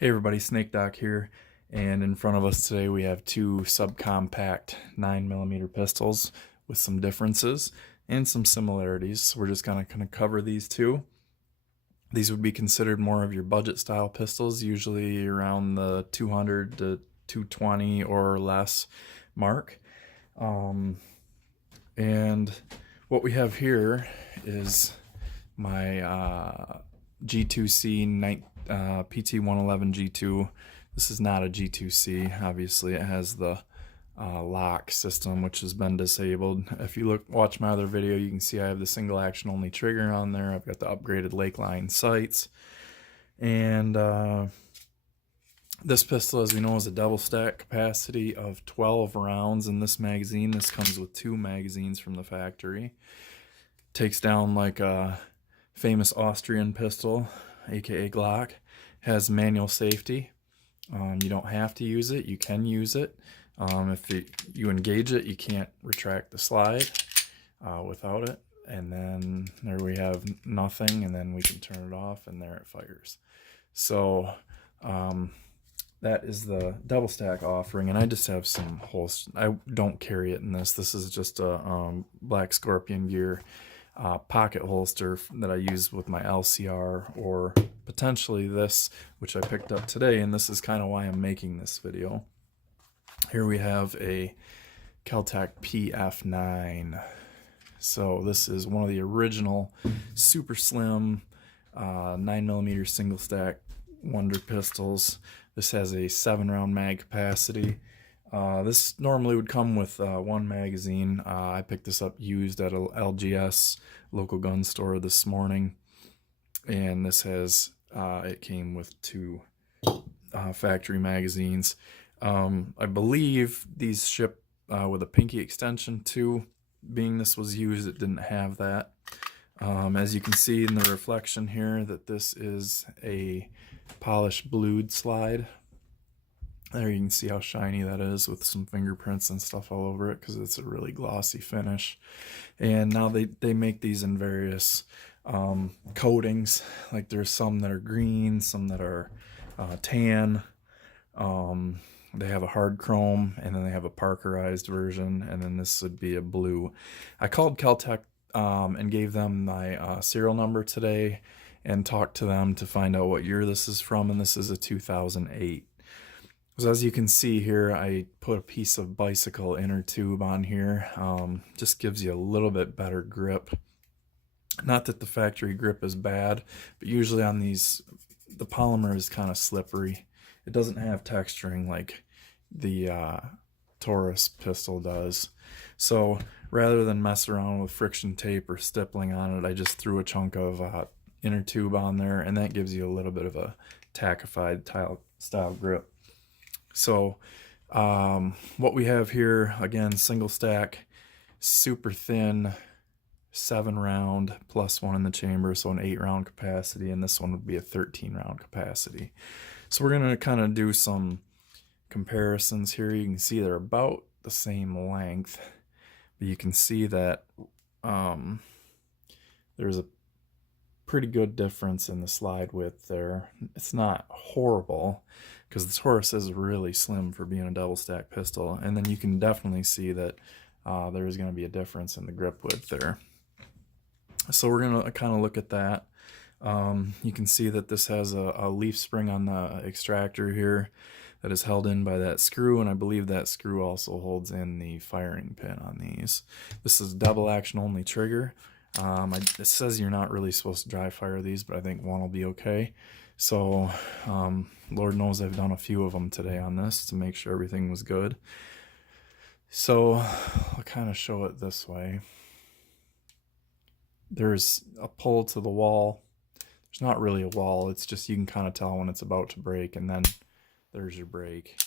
Hey everybody, Snake Doc here, and in front of us today we have two subcompact 9mm pistols with some differences and some similarities. So we're just gonna cover these two. These would be considered more of your budget style pistols, usually around the 200 to 220 or less mark. And what we have here is my g2c PT111G2. This is not a g2c. Obviously, it has the lock system, which has been disabled. If you watch my other video, you can see I have the single action only trigger on there. I've got the upgraded Lakeline sights, and this pistol, as we know, is a double stack capacity of 12 rounds in this magazine. This comes with 2 magazines from the factory. Takes down like a famous Austrian pistol, aka Glock. Has manual safety. You don't have to use it. You can use it. If you engage it, you can't retract the slide without it. And then there we have nothing, and then we can turn it off, and there it fires. So that is the double stack offering, and I just have some holsters. I don't carry it in this. This is just a Black Scorpion Gear pocket holster that I use with my LCR, or potentially this, which I picked up today, and this is kind of why I'm making this video. Here we have a Kel Tec PF9. So this is one of the original super slim 9mm single stack wonder pistols. This has a 7-round mag capacity. This normally would come with 1 magazine. I picked this up used at a LGS local gun store this morning, and this has it came with 2 factory magazines. I believe these ship with a pinky extension too. Being this was used, it didn't have that. As you can see in the reflection here, that this is a polished blued slide. There you can see how shiny that is with some fingerprints and stuff all over it, because it's a really glossy finish. And now they make these in various coatings. Like there's some that are green, some that are tan. They have a hard chrome, and then they have a parkerized version, and then this would be a blue. I called KelTec and gave them my serial number today and talked to them to find out what year this is from, and this is a 2008. So as you can see here, I put a piece of bicycle inner tube on here. Just gives you a little bit better grip. Not that the factory grip is bad, but usually on these, the polymer is kind of slippery. It doesn't have texturing like the Taurus pistol does. So rather than mess around with friction tape or stippling on it, I just threw a chunk of inner tube on there, and that gives you a little bit of a tackified style grip. So what we have here, again, single stack, super thin, 7-round plus 1 in the chamber, so an 8-round capacity, and this one would be a 13-round capacity. So we're going to kind of do some comparisons here. You can see they're about the same length, but you can see that there's a pretty good difference in the slide width there. It's not horrible, because the Taurus is really slim for being a double stack pistol, and then you can definitely see that there's going to be a difference in the grip width there. So we're going to kind of look at that. You can see that this has a leaf spring on the extractor here that is held in by that screw, and I believe that screw also holds in the firing pin on these. This is double action only trigger. It says you're not really supposed to dry fire these, but I think one will be okay. So Lord knows I've done a few of them today on this to make sure everything was good. So I'll kind of show it this way. There's a pull to the wall. There's not really a wall, it's just you can kind of tell when it's about to break, and then there's your break.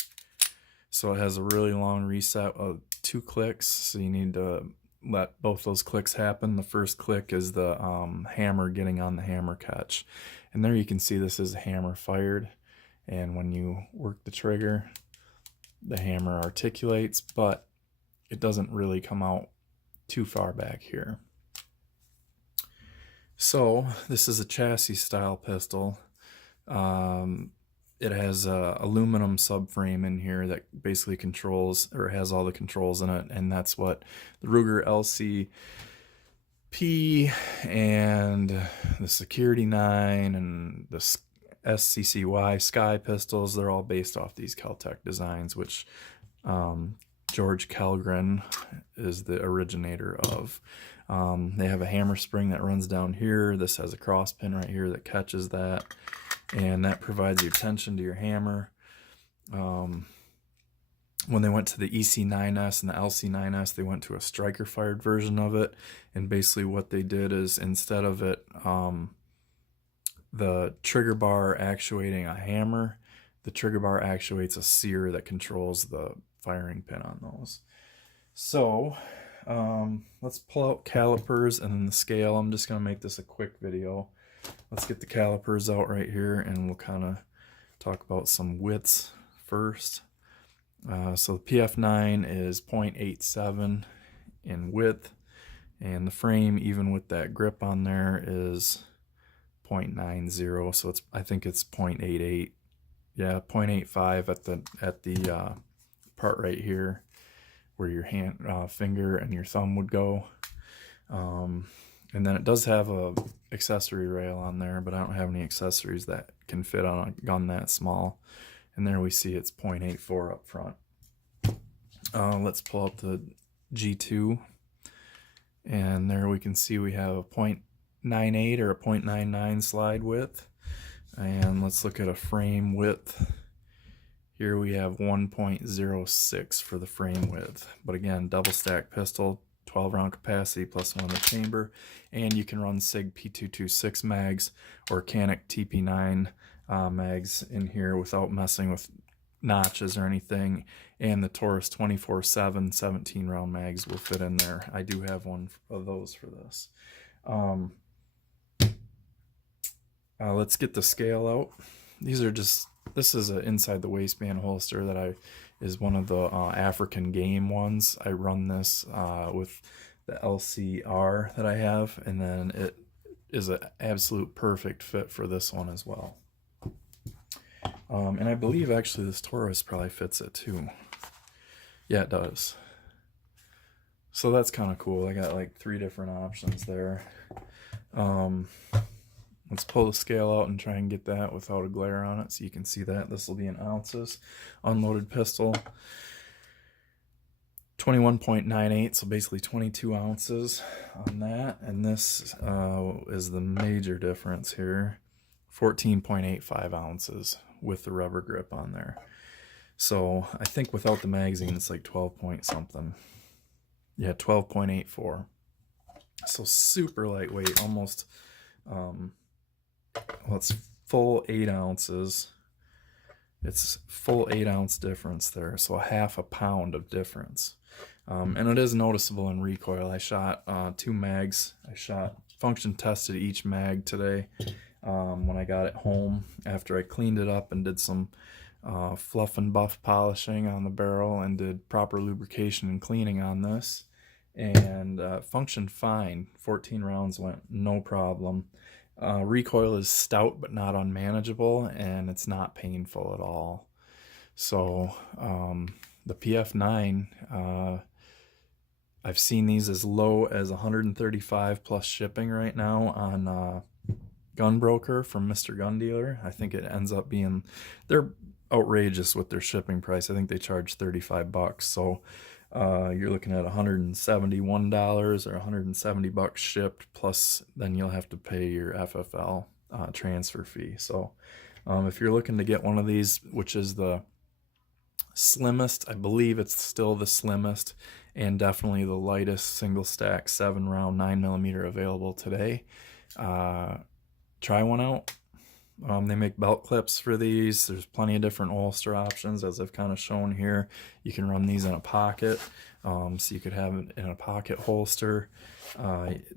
So it has a really long reset of 2 clicks, so you need to let both those clicks happen. The first click is the hammer getting on the hammer catch, and there you can see this is a hammer fired, and when you work the trigger, the hammer articulates, but it doesn't really come out too far back here. So this is a chassis style pistol. it has a aluminum subframe in here that basically controls, or has all the controls in it, and that's what the Ruger LCP and the Security 9 and the SCCY Sky pistols, they're all based off these Kel Tec designs, which George Kellgren is the originator of. They have a hammer spring that runs down here. This has a cross pin right here that catches that, and that provides your tension to your hammer. When they went to the EC9S and the LC9S, they went to a striker fired version of it, and basically what they did is, instead of it the trigger bar actuating a hammer, the trigger bar actuates a sear that controls the firing pin on those. So let's pull out calipers and then the scale. I'm just going to make this a quick video. Let's get the calipers out right here, and we'll kind of talk about some widths first. So the PF9 is 0.87 in width, and the frame, even with that grip on there, is 0.90. So it's, I think it's 0.88. Yeah, 0.85 at the part right here where your hand, finger and your thumb would go. And then it does have a accessory rail on there, but I don't have any accessories that can fit on a gun that small. And there we see it's 0.84 up front. Let's pull out the G2, and there we can see we have a 0.98 or a 0.99 slide width. And let's look at a frame width. Here we have 1.06 for the frame width. But again, double stack pistol, 12 round capacity plus one in the chamber, and you can run SIG P226 mags or Canic TP9 mags in here without messing with notches or anything. And the Taurus 24/7 17 round mags will fit in there. I do have one of those for this. Let's get the scale out. These are just, this is an inside the waistband holster that is one of the African game ones. I run this with the LCR that I have, and then it is an absolute perfect fit for this one as well. And I believe actually this Taurus probably fits it too. Yeah, it does. So that's kind of cool. I got like 3 different options there. Let's pull the scale out and try and get that without a glare on it so you can see that. This will be in ounces. Unloaded pistol, 21.98, so basically 22 ounces on that. And this is the major difference here, 14.85 ounces with the rubber grip on there. So I think without the magazine it's like 12 point something. Yeah, 12.84. So super lightweight, almost well, it's full 8 ounces. It's full 8 ounce difference there, so a half a pound of difference. And it is noticeable in recoil. I shot 2 mags. I function tested each mag today when I got it home after I cleaned it up and did some fluff and buff polishing on the barrel and did proper lubrication and cleaning on this. And functioned fine. 14 rounds went no problem. Recoil is stout but not unmanageable, and it's not painful at all. So the PF9, I've seen these as low as 135 plus shipping right now on Gun Broker from Mr. Gun Dealer. I think it ends up being, they're outrageous with their shipping price. I think they charge 35 bucks. So you're looking at $171 or 170 bucks shipped, plus then you'll have to pay your FFL transfer fee. So if you're looking to get one of these, which is the slimmest, I believe it's still the slimmest and definitely the lightest single stack 7 round 9mm available today, try one out. They make belt clips for these. There's plenty of different holster options, as I've kind of shown here. You can run these in a pocket, so you could have it in a pocket holster.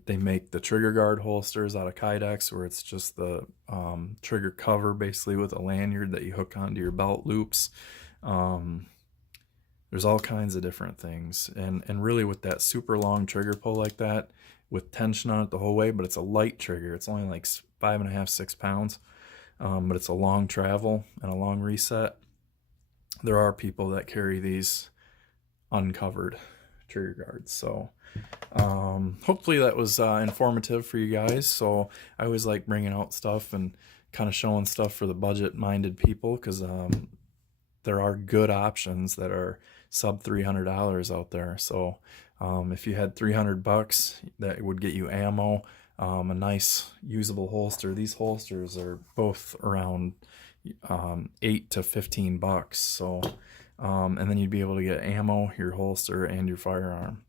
They make the trigger guard holsters out of Kydex, where it's just the trigger cover basically with a lanyard that you hook onto your belt loops. There's all kinds of different things, and really with that super long trigger pull like that with tension on it the whole way, but it's a light trigger. It's only like 5.5–6 pounds. but it's a long travel and a long reset. There are people that carry these uncovered trigger guards. So hopefully that was informative for you guys. So I always like bringing out stuff and kind of showing stuff for the budget-minded people, because there are good options that are sub $300 out there. So if you had $300, that would get you ammo, a nice usable holster. These holsters are both around $8 to $15. So and then you'd be able to get ammo, your holster, and your firearm.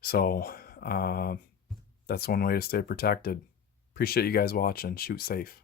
So that's one way to stay protected. Appreciate you guys watching. Shoot safe.